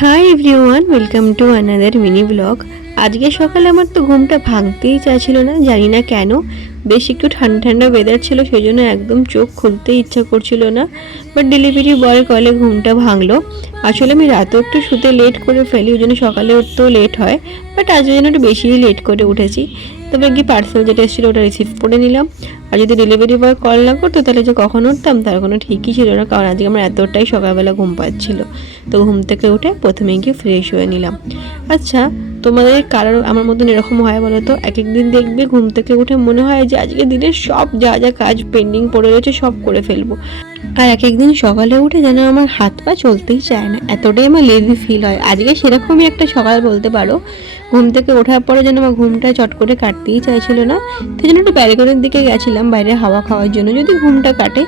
Hi everyone, welcome to another mini blog. আজকে সকালে আমার তো ঘুমটা ভাঙতেই চাইছিল না, জানি না কেন। বেশ একটু ঠান্ডা ঠান্ডা ওয়েদার ছিল, সেই জন্য একদম চোখ খুলতেই ইচ্ছা করছিল না। বাট ডেলিভারি বয়ের কলে ঘুমটা ভাঙলো। আসলে আমি রাতেও একটু শুতে লেট করে ফেলি, ওই জন্য সকালে উঠতেও লেট হয়। বাট আজকে যেন একটু বেশিই লেট করে উঠেছি। তবে কি পার্সেল যেটা এসেছিলো ওটা রিসিভ করে নিলাম। আর যদি ডেলিভারি বয় কল না করতো তাহলে যে কখন উঠতাম তার কোনো ঠিকই ছিল না, কারণ আজকে আমার এতটাই সকালবেলা ঘুম পাচ্ছিল। তো ঘুম থেকে উঠে প্রথমে গিয়ে ফ্রেশ হয়ে নিলাম। আচ্ছা, তোমাদের কারোর আমার মতন এরকম হয় বলো তো? এক একদিন দেখবে ঘুম থেকে উঠে মনে হয় যে আজকে দিনের সব যা যা কাজ পেন্ডিং পড়ে রয়েছে সব করে ফেলবো। আর এক একদিন সকালে উঠে যেন আমার হাত পা চলতেই চায় না, এতটাই আমার লেজি ফিল হয়। আজকে সেরকমই একটা সকাল বলতে পারো। ঘুম থেকে ওঠার পরে যেন আমার ঘুমটা চট করে কাটতেই চাইছিল না। সেই জন্য একটু ব্যালকনির দিকে গেছিলাম বাইরে হাওয়া খাওয়ার জন্য, যদি ঘুমটা কাটে।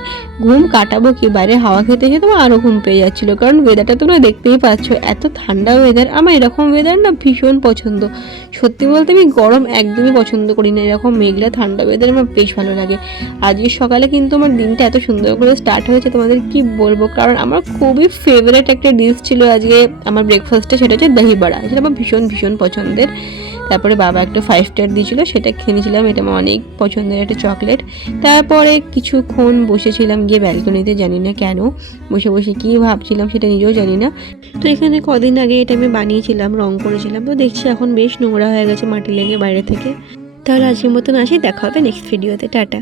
ঘুম কাটাবো কি, বাইরে হাওয়া খেতে এসে তোমার আরও ঘুম পেয়ে যাচ্ছিলো, কারণ ওয়েদারটা তোমরা দেখতেই পাচ্ছ, এত ঠান্ডা ওয়েদার। আমার এরকম ওয়েদার না ভীষণ পছন্দ। সত্যি বলতে আমি গরম একদমই পছন্দ করি না, এরকম মেঘলা ঠান্ডা ওয়েদার আমার বেশ ভালো লাগে। আজকে সকালে কিন্তু আমার দিনটা এত সুন্দর করে স্টার্ট হয়েছে তোমাদের কি বলবো, কারণ আমার খুবই ফেভারিট একটা ডিশ ছিল আজকে আমার ব্রেকফাস্টে, সেটা হচ্ছে দহি বড়া। সেটা আমার ভীষণ ভীষণ পছন্দের। তারপরে বাবা একটা 5 স্টার দিয়েছিল, সেটা খেয়ে নিয়েছিলাম, এটা আমার অনেক পছন্দের একটা চকলেট। তারপরে কিছুক্ষণ বসেছিলাম গিয়ে ব্যালকনিতে, জানি না কেন বসে বসে কী ভাবছিলাম সেটা নিজেও জানি না। তো এখানে কদিন আগে এটা আমি বানিয়েছিলাম, রং করেছিলাম, তো দেখছি এখন বেশ নোংরা হয়ে গেছে মাটি লেগে বাইরে থেকে। তাহলে আজকের মতন আসি, দেখা হবে নেক্সট ভিডিওতে, টাটা।